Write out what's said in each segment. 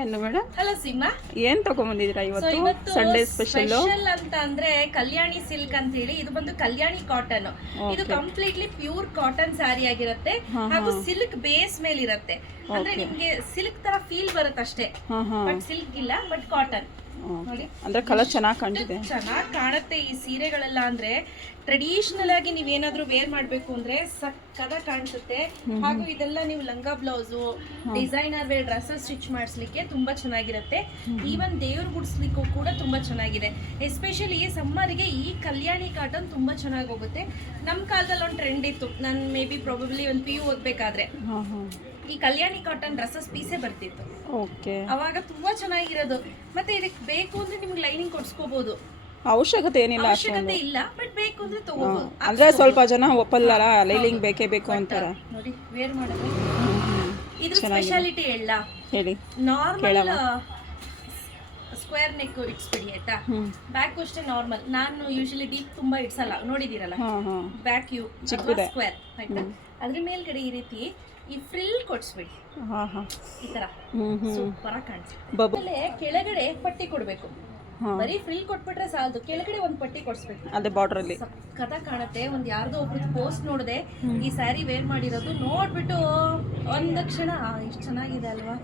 ಏನು madam? Hello Seema, ಏನ್ ತಗೊಂಡ್ಬಂದಿದ್ದೀರಾ ಇವತ್ತು ಸಂಡೇ ಸ್ಪೆಷಲ್ ಅಂತ ಅಂದ್ರೆ ಕಲ್ಯಾಣಿ ಸಿಲ್ಕ್ ಅಂತ ಹೇಳಿ. ಇದು ಬಂದು ಕಲ್ಯಾಣಿ ಕಾಟನ್. ಇದು ಕಂಪ್ಲೀಟ್ಲಿ ಪ್ಯೂರ್ ಕಾಟನ್ ಸ್ಯಾರಿ ಆಗಿರುತ್ತೆ ಹಾಗೂ ಸಿಲ್ಕ್ ಬೇಸ್ ಮೇಲೆ ಇರುತ್ತೆ. ಅಂದ್ರೆ ನಿಮ್ಗೆ ಸಿಲ್ಕ್ ತರ ಫೀಲ್ ಬರುತ್ತೆ ಅಷ್ಟೇ, ಬಟ್ ಸಿಲ್ಕ್ ಇಲ್ಲ, ಬಟ್ ಕಾಟನ್. ಅಂದ್ರೆ ಕಲರ್ ಚೆನ್ನಾಗಿ ಕಾಣ್ತಿದೆ, ಚೆನ್ನಾಗಿ ಕಾಣುತ್ತೆ. ಈ ಸೀರೆಗಳೆಲ್ಲ ಅಂದ್ರೆ ಟ್ರೆಡಿಷನಲ್ ಆಗಿ ನೀವೇನಾದ್ರೂ ವೇರ್ ಮಾಡ್ಬೇಕು ಅಂದ್ರೆ ಸಕ್ಕದಾಗಿ ಕಾಣಿಸುತ್ತೆ. ಹಾಗೂ ಇದೆಲ್ಲ ನೀವು ಲಂಗ blouse, designer wear dresses stitch ಮಾಡಿಸ್ಲಿಕ್ಕೆ ತುಂಬಾ ಚೆನ್ನಾಗಿರುತ್ತೆ. ಈವನ್ ದೇವ್ರ ಗುಡಿಸ್ಲಿಕ್ಕೂ ಕೂಡ ತುಂಬಾ ಚೆನ್ನಾಗಿದೆ. ಎಸ್ಪೆಷಲಿ ಸಮ್ಮರ್ಗೆ ಈ ಕಲ್ಯಾಣಿ ಕಾಟನ್ ತುಂಬಾ ಚೆನ್ನಾಗಿ ಹೋಗುತ್ತೆ. ನಮ್ಮ ಕಾಲದಲ್ಲಿ ಒಂದು ಟ್ರೆಂಡ್ ಇತ್ತು, ನಾನು ಮೇ ಬಿ ಪ್ರಾಬಬ್ಲಿ ಒಂದು PU ಓದ್ಬೇಕಾದ್ರೆ ಈ ಕಲ್ಯಾಣಿ ಕಾಟನ್ ಡ್ರೆಸ್ಸಸ್ ಪೀಸೇ ಬರ್ತಿತ್ತು. ಅವಾಗ ತುಂಬಾ ಚೆನ್ನಾಗಿರೋದು. ಮತ್ತೆ ಇದಕ್ಕೆ ಬೇಕು ಅಂದ್ರೆ ನಿಮ್ಗೆ ಲೈನಿಂಗ್ ಕೊಡ್ಸ್ಕೋಬಹುದು, ಅವಶ್ಯಕತೆ ಏನಿಲ್ಲ, ಅವಶ್ಯಕತೆ ಇಲ್ಲ, ಬಟ್ ಬೇಕು ಅಂದ್ರೆ ತಗೋಬಹುದು. ಅಂದ್ರೆ ಸ್ವಲ್ಪ ಜನ ಒಪ್ಪಲ್ಲ, ಲೈಲಿಂಗ್ ಬೇಕೇ ಬೇಕು ಅಂತಾರ. ನೋಡಿ ವೇರ್ ಮಾಡಿದ್ರೆ ಇದು ಸ್ಪೆಷಾಲಿಟಿ ಹೇಳ, ಹೇಳಿ. ನಾರ್ಮಲ್ ಸ್ಕ್ವೇರ್ ನೆಕ್ ಇಡ್ಸ್ಬಿಡಿ ಆಯ್ತಾ. ಬ್ಯಾಕ್ ಅಷ್ಟೇ ನಾರ್ಮಲ್. ನಾನು ಯೂಶಲಿ ಡೀಪ್ ತುಂಬಾ ಇಡ್ಸಲ್ಲ, ನೋಡಿದಿರಲ್ಲ. ಬ್ಯಾಕ್ ಯು ಸ್ಕ್ವೇರ್ ಆಯ್ತಾ. ಅದ್ರ ಮೇಲ್ಗಡೆ ಈ ರೀತಿ ಈ ಫ್ರಿಲ್ ಕೊಡ್ಸ್ಬಿಡಿ, ಈ ತರ ಸೂಪರ್ ಆಗಿ ಕಾಣಿಸುತ್ತೆ. ಕೆಳಗಡೆ ಪಟ್ಟಿ ಕೊಡ್ಬೇಕು. ಬರೀ ಫ್ರಿಲ್ ಕೊಟ್ಬಿಟ್ರೆ ಸಾಲದು, ಕೆಳಗಡೆ ಒಂದ್ ಪಟ್ಟಿ ಕೊಡ್ಸ್ಬೇಕು. ಅದೇ ಬಾರ್ಡರ್ ಅಲ್ಲಿ ಸಖತ್ತಾಗಿ ಕಾಣುತ್ತೆ. ಒಂದ್ ಯಾರ್ದೋ ಒಬ್ರು ಪೋಸ್ಟ್ ನೋಡಿದೆ, ಈ ಸ್ಯಾರಿ ವೇರ್ ಮಾಡಿರೋದು ನೋಡ್ಬಿಟ್ಟು ಒಂದ್ ಕ್ಷಣ ಇಷ್ಟು ಚೆನ್ನಾಗಿದೆ ಅಲ್ವಾ,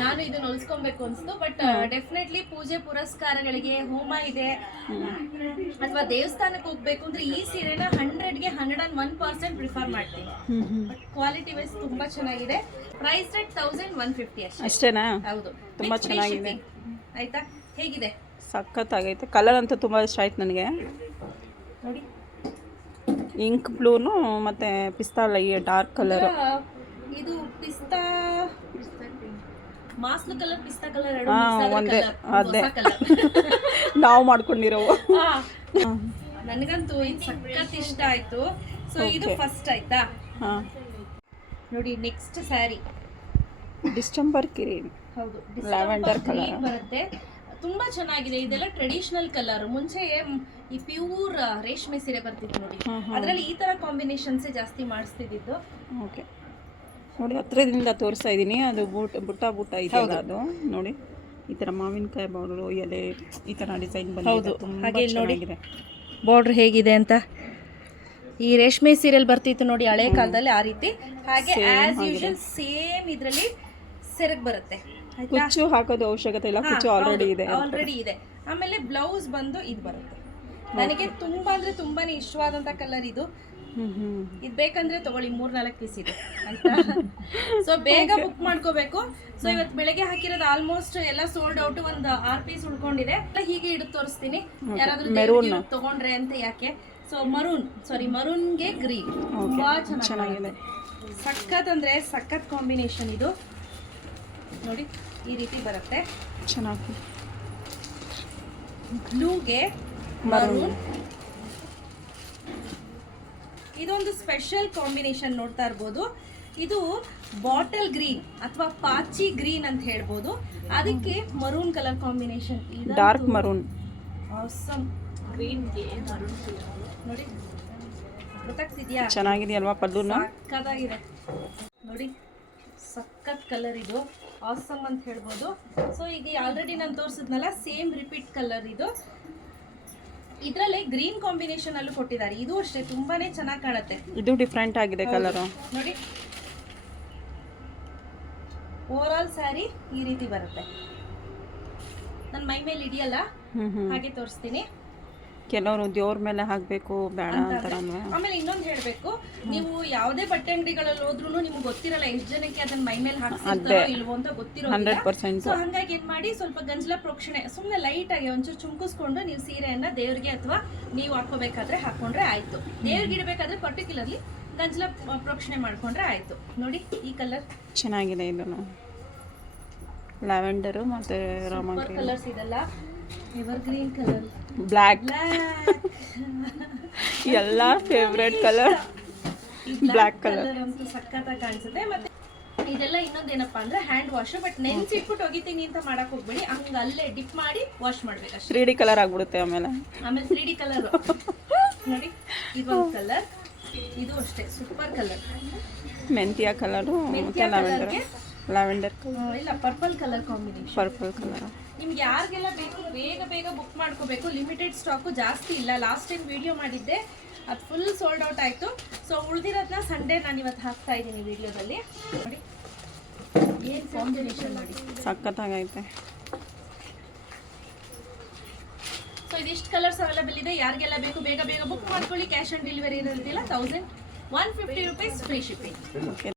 ನಾನು ಇದನ್ನ ಹೊಲ್ಸ್ಕೊಬೇಕು ಅನ್ಸ್ತು. ಬಟ್ ಡೆಫಿನೆಟ್ಲಿ ಪೂಜೆ ಪುರಸ್ಕಾರಗಳಿಗೆ, ಹೋಮ ಇದೆ ಅಥವಾ ದೇವಸ್ಥಾನಕ್ಕೆ ಹೋಗ್ಬೇಕು ಅಂದ್ರೆ ಈ ಸೀರೆನ 100ಗೆ 101% ಪ್ರಿಫರ್ ಮಾಡ್ತೀನಿ. ಬಟ್ ಕ್ವಾಲಿಟಿ ವೈಸ್ ತುಂಬಾ ಚೆನ್ನಾಗಿದೆ. ಪ್ರೈಸ್ ರೇಟ್ 1150 ಅಷ್ಟೇನಾ? ಹೌದು, ತುಂಬಾ ಚೆನ್ನಾಗಿದೆ ಆಯ್ತಾ. ಹೇಗಿದೆ? ಸಖತ್ತಾಗೈತೆ. ಕಲರ್ ಅಂತೂ ತುಂಬ ಇಷ್ಟ ಆಯ್ತು ನನಗೆ. ನೋಡಿ, ಇಂಕ್ ಬ್ಲೂನು ಮತ್ತೆ ಪಿಸ್ತಾ ಡಾರ್ಕ್ ಕಲರ್. ಇದು ಪಿಸ್ತಾ ಮಾಸ್ಲು ಕಲರ್, ಪಿಸ್ತಾ ಕಲರ್ ಒಂದೇ, ಅದೇ ನಾವು ಮಾಡ್ಕೊಂಡಿರೋ. ನನಗಂತೂ ಇದು ಸಖತ್ ಇಷ್ಟ ಆಯ್ತು. ಸೊ ಇದು ಫಸ್ಟ್ ಆಯ್ತಾ. ನೋಡಿ ನೆಕ್ಸ್ಟ್ ಸ್ಯಾರಿ ಡಿಸೆಂಬರ್ ಗ್ರೀನ್. ಹೌದು, ಲ್ಯಾವೆಂಡರ್ ಕಲರ್ ಬರುತ್ತೆ. ತುಂಬಾ ಚೆನ್ನಾಗಿದೆ. ಇದೆಲ್ಲ ಟ್ರೆಡಿಷನಲ್ ಕಲರ್. ಮುಂಚೆ ಈ ಪ್ಯೂರ್ ರೇಷ್ಮೆ ಸೀರೆ ಬರ್ತಿತ್ತು ನೋಡಿ, ಅದರಲ್ಲಿ ಈ ತರ ಕಾಂಬಿನೇಷನ್ಸ್ ಜಾಸ್ತಿ ಮಾಡಿಸ್ತಿದ್ದು. ಓಕೆ, ನೋಡಿ ಹತ್ರದಿಂದ ತೋರಿಸ್ತಾ ಇದ್ದೀನಿ. ಅದು ಬುಟ್ಟ ಇದೆಯಲ್ಲ, ಅದು ನೋಡಿ ಈ ತರ ಮಾವಿನಕಾಯಿ ಬಾರ್ಡರ್, ಎಲೆ, ಈ ತರ ಡಿಸೈನ್ ಬಂದಿದೆ. ಹಾಗೆ ನೋಡಿ ಬಾರ್ಡರ್ ಹೇಗಿದೆ ಅಂತ. ಈ ರೇಷ್ಮೆ ಸೀರೆಲ್ ಬರ್ತಿತ್ತು ನೋಡಿ ಹಳೆ ಕಾಲದಲ್ಲಿ, ಆ ರೀತಿ. ಹಾಗೆ ಆಸ್ ಯೂಶುವಲ್ ಸೇಮ್ ಇದರಲ್ಲಿ ಸೆರಗ್ ಬರುತ್ತೆ. ಕುಚ್ಚು ಹಾಕೋದು ಅವಶ್ಯಕತೆ ಇಲ್ಲ, ಕುಚ್ಚು ಆಲ್ರೆಡಿ ಇದೆ. ಆಮೇಲೆ ಬ್ಲೌಸ್ ಬಂದು ಇದು ಬರುತ್ತೆ. ನನಗೆ ತುಂಬಾ ಅಂದ್ರೆ ತುಂಬಾನೇ ಇಷ್ಟವಾದಂತ ಕಲರ್ ಇದು. ಇದು ಬೇಕಂದ್ರೆ ತಗೊಳ್ಳಿ, 3-4 ಪೀಸ್ ಇದೆ ಆಯ್ತಾ. ಸೊ ಬೇಗ ಬುಕ್ ಮಾಡ್ಕೋಬೇಕು. ಸೊ ಇವತ್ತು ಬೆಳಗ್ಗೆ ಹಾಕಿರೋದು ಆಲ್ಮೋಸ್ಟ್ ಎಲ್ಲ ಸೋಲ್ಡ್ ಔಟ್. ಒಂದು 6 ಪೀಸ್ ಉಳ್ಕೊಂಡಿದೆ. ಹೀಗೆ ಹಿಡಿದು ತೋರಿಸ್ತೀನಿ, ಯಾರಾದ್ರೂ ತಗೊಂಡ್ರೆ ಅಂತ. ಯಾಕೆ? ಸೊ ಮರೂನ್ಗೆ ಗ್ರೀನ್ ತುಂಬಾ ಚೆನ್ನಾಗಿದೆ. ಸಖತ್ ಅಂದ್ರೆ ಸಖತ್ ಕಾಂಬಿನೇಷನ್ ಇದು. ನೋಡಿ ಈ ರೀತಿ ಬರುತ್ತೆ, ಚೆನ್ನಾಗಿ. ಬ್ಲೂಗೆ ಮರೂನ್, ಇದೊಂದು ಸ್ಪೆಷಲ್ ಕಾಂಬಿನೇಷನ್ ನೋಡ್ತಾ ಇರ್ಬೋದು. ಇದು ಬಾಟಲ್ ಗ್ರೀನ್ ಅಥವಾ ಪಾಚಿ ಗ್ರೀನ್ ಅಂತ ಹೇಳ್ಬೋದು. ಅದಕ್ಕೆ maroon colour combination, dark maroon. Awesome. ಗ್ರೀನ್ಗೆ ಮರೂನ್ ನೋಡಿ, ಗೊತ್ತಾಗ್ತಿದ್ಯಾ? ಚೆನ್ನಾಗಿದೆಯಲ್ವಾ ಪಲ್ಲುನ? ಸಕ್ಕತ್ತಾಗಿದೆ ನೋಡಿ, ಸಖತ್ ಕಲರ್ ಇದು. ಆಸಮ್ ಅಂತ ಹೇಳ್ಬೋದು. ಸೊ ಈಗ ಆಲ್ರೆಡಿ ನಾನು ತೋರಿಸಿದ್ನಲ್ಲ, ಸೇಮ್ ರಿಪೀಟ್ ಕಲರ್ ಇದು. ಇದರಲ್ಲೇ ಗ್ರೀನ್ ಕಾಂಬಿನೇಷನ್ ಅಲ್ಲೂ ಕೊಟ್ಟಿದ್ದಾರೆ. ಇದು ಅಷ್ಟೇ ತುಂಬಾನೇ ಚೆನ್ನಾಗಿ ಕಾಣುತ್ತೆ. ಇದು ಡಿಫ್ರೆಂಟ್ ಆಗಿದೆ ಕಲರ್ ನೋಡಿ. ಓವರ್ ಆಲ್ ಸ್ಯಾರಿ ಈ ರೀತಿ ಬರುತ್ತೆ. ನನ್ನ ಮೈ ಮೇಲೆ ಹಿಡಿಯಲ್ಲ, ಹಾಗೆ ತೋರಿಸ್ತೀನಿ. ಕೆಲವರು ದೇವ್ರ ಮೇಲೆ ಹಾಕ್ಬೇಕು ಬೇಡ ಅಂತಾರ. ಆಮೇಲೆ ಇನ್ನೊಂದು ಹೇಳ್ಬೇಕು, ನೀವು ಯಾವುದೇ ಬಟ್ಟೆ ಅಂಗಡಿಗಳಲ್ಲಿ ಹೋದ್ರೂ ನಿಮ್ಗೆ ಗೊತ್ತಿರಲ್ಲ ಎಷ್ಟು ಜನಕ್ಕೆ ಅದನ್ನ ಮೈ ಮೇಲೆ ಹಾಕ್ಸಿರ್ತಾರೋ ಇಲ್ವೋ ಅಂತ ಗೊತ್ತಿರೋದಿಲ್ಲ. 100%. ಸೊ ಹಂಗಾಗಿ ಏನ್ ಮಾಡಿ, ಸ್ವಲ್ಪ ಗಂಜಲ ಪ್ರೋಕ್ಷಣೆ ಸುಮ್ಮನೆ ಲೈಟ್ ಆಗಿ ಒಂಚೂರು ಚುಮ್ಕಿಸ್ಕೊಂಡು ನೀವು ಸೀರೆಯನ್ನ ದೇವ್ರಿಗೆ ಅಥವಾ ನೀವು ಹಾಕೋಬೇಕಾದ್ರೆ ಹಾಕೊಂಡ್ರೆ ಆಯ್ತು. ದೇವ್ರಿಗೆ ಇಡಬೇಕಾದ್ರೆ ಪರ್ಟಿಕ್ಯುಲರ್ಲಿ ಗಂಜಲ ಪ್ರೋಕ್ಷಣೆ ಮಾಡ್ಕೊಂಡ್ರೆ ಆಯ್ತು. ನೋಡಿ ಈ ಕಲರ್ ಚೆನ್ನಾಗಿದೆ. ಇದನ್ನು ಲ್ಯಾವೆಂಡರ್ ಮತ್ತೆ ರಾಮ ಕಲರ್ಸ್ ಇದೆಲ್ಲ ಎವರ್ ಗ್ರೀನ್ ಕಲರ್, ಬ್ಲ್ಯಾಕ್ ಎಲ್ಲ ಫೇವ್ರೆಟ್ ಕಲರ್. ಬ್ಲ್ಯಾಕ್ ಕಲರ್ ಅಂತೂ ಸಖತ್ತಾಗಿ ಕಾಣಿಸುತ್ತೆ. ಮತ್ತೆ ಇದೆಲ್ಲ ಇನ್ನೊಂದೇನಪ್ಪ ಅಂದ್ರೆ ಹ್ಯಾಂಡ್ ವಾಶ್. ಬಟ್ ನೆನ್ಸಿಟ್ಬಿಟ್ಟು ಹೋಗಿತೀನಿ ಅಂತ ಮಾಡಕ್ ಹೋಗ್ಬೇಡಿ, ಹಂಗ ಅಲ್ಲೇ ಡಿಪ್ ಮಾಡಿ ವಾಶ್ ಮಾಡ್ಬೇಕು. 3D ಕಲರ್ ಆಗ್ಬಿಡುತ್ತೆ. ಆಮೇಲೆ 3D ಕಲರ್ ನೋಡಿ, ಇದೊಂದು ಕಲರ್. ಇದು ಅಷ್ಟೇ ಸೂಪರ್ ಕಲರ್, ಮೆಂತ್ಯ ಕಲರು. ಮೆಂತ್ಯ ಕಲರ್ಗೆ ಲ್ಯಾವೆಂಡರ್ ಇಲ್ಲ purple colour combination. Purple colour. ನಿಮ್ಗೆ ಯಾರಿಗೆಲ್ಲ ಬೇಕು ಬೇಗ ಬೇಗ ಬುಕ್ ಮಾಡ್ಕೋಬೇಕು. ಲಿಮಿಟೆಡ್ ಸ್ಟಾಕು ಜಾಸ್ತಿ ಇಲ್ಲ. ಲಾಸ್ಟ್ ಟೈಮ್ ವಿಡಿಯೋ ಮಾಡಿದ್ದೆ, ಅದು ಫುಲ್ ಸೋಲ್ಡ್ ಔಟ್ ಆಯಿತು. ಸೊ ಉಳಿದಿರೋದನ್ನ ಸಂಡೇ ನಾನು ಇವತ್ತು ಹಾಕ್ತಾ ಇದ್ದೀನಿ ವಿಡಿಯೋದಲ್ಲಿ. ನೋಡಿ ಏನು ಕಾಂಬಿನೇಷನ್ ನೋಡಿ, ಸಖತ್ತಾಗೈತೆ. ಸೊ ಇದಿಷ್ಟು ಕಲರ್ಸ್ ಅವೈಲೇಬಲ್ ಇದೆ. ಯಾರಿಗೆಲ್ಲ ಬೇಕು ಬೇಗ ಬೇಗ ಬುಕ್ ಮಾಡ್ಕೊಳ್ಳಿ. ಕ್ಯಾಶ್ ಆನ್ ಡೆಲಿವರಿ ಇರೋದಿಲ್ಲ. 1150 ರೂಪೀಸ್ ಫ್ರೀ ಶಿಪ್ಪಿಂಗ್. ಓಕೆ.